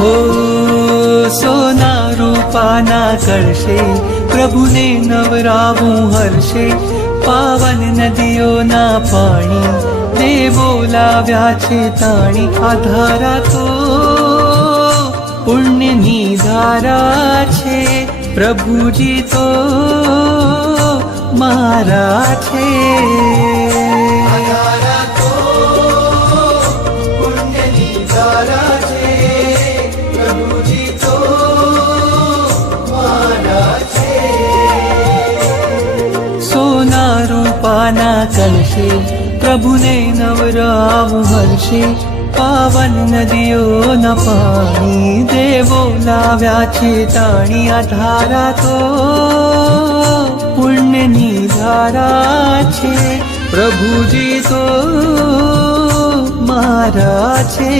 हो सोना रूपाना કરશે પ્રભુને નવરાવું હર્ષે પાવન નદીઓના પાણી દેવો લાવ્યા છે તાણી આ ધારા તો પુણ્યની ધારા છે પ્રભુજી તો મારા છે પાના કલશે પ્રભુને નવરાવું હર્ષે પાવન નદીઓના પાણી દેવો લાવ્યા છે તાણી આ ધારા તો પુણ્યની ધારા છે પ્રભુજી તો મારા છે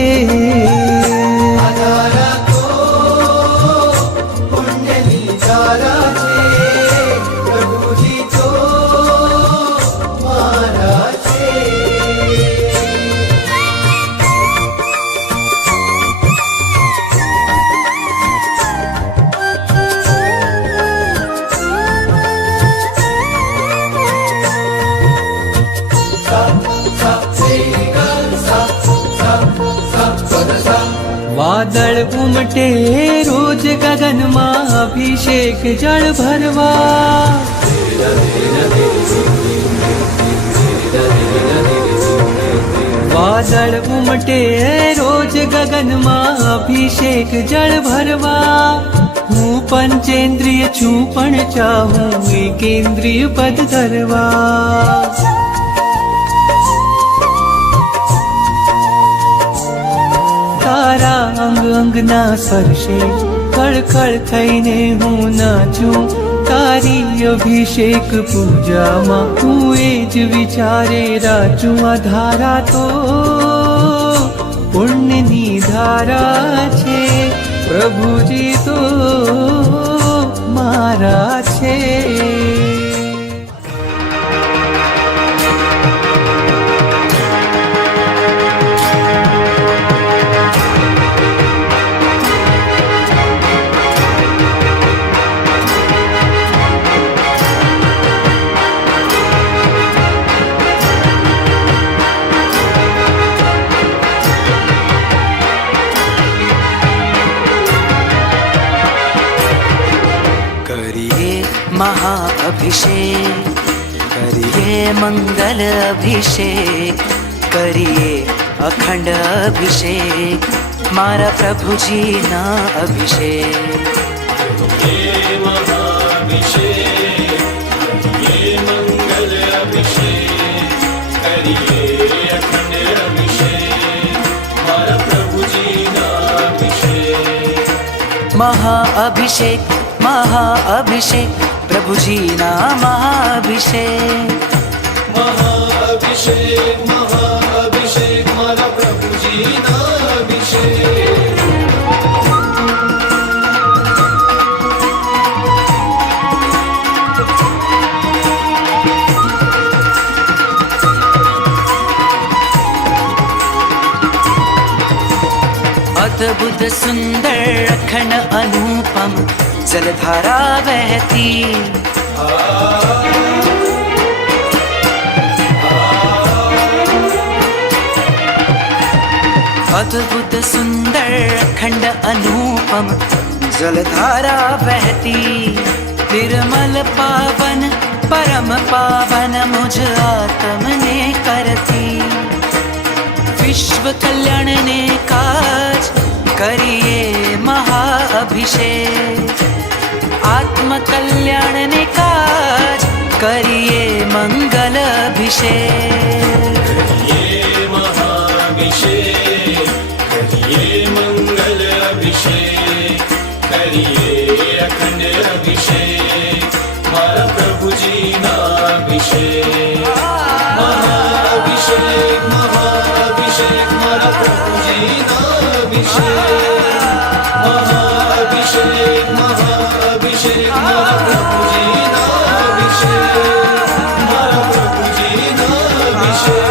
વાદળ ઉમટે રોજ ગગનમાં અભિષેક જળ ભરવા વાદળ ઉમટે રોજ ગગનમાં અભિષેક જળ ભરવા હું પંચેન્દ્રિય છું પણ ચાહું એકેન્દ્રિય પદ ધરવા તારા અંગ અંગના સ્પર્શે ખળખળ થઈને હું નાચું તારી અભિષેક પૂજામાં હું એ જ વિચારે રાચું આ ધારા તો પુણ્યની ધારા છે પ્રભુજી તો મારા છે महाअभिषेक करिए मंगल अभिषेक करिए अखंड अभिषेक मारा प्रभुजी ना अभिषेक ये महाअभिषेक ये मंगल अभिषेक करिए अखंड अभिषेक मारा प्रभुजी ना अभिषेक महाअभिषेक महाअभिषेक प्रभुजी ना महाअभिषेक महाअभिषेक महाअभिषेक मारा प्रभुजी ना अभिषेक अद्भुत सुंदर अखंड अनुपम जलधारा बहती अद्भुत सुंदर अखंड अनुपम जलधारा बहती निर्मल पावन परम पावन मुझ आत्म ने करती विश्व कल्याण ने काज करिए महाअभिषेक आत्म कल्याण ने काज करिए मंगल अभिषेक करिए महाअभिषेक करिए मंगल अभिषेक करिए अखंड अभिषेक मारा प्रभुजी ना अभिषेक महाअभिषेक महाअभिषेक मारा प्रभुजी ना अभिषेक महाअभिषेक महाअभिषेक मारा प्रभुजी ना अभिषेक मारा प्रभुजी ना अभिषेक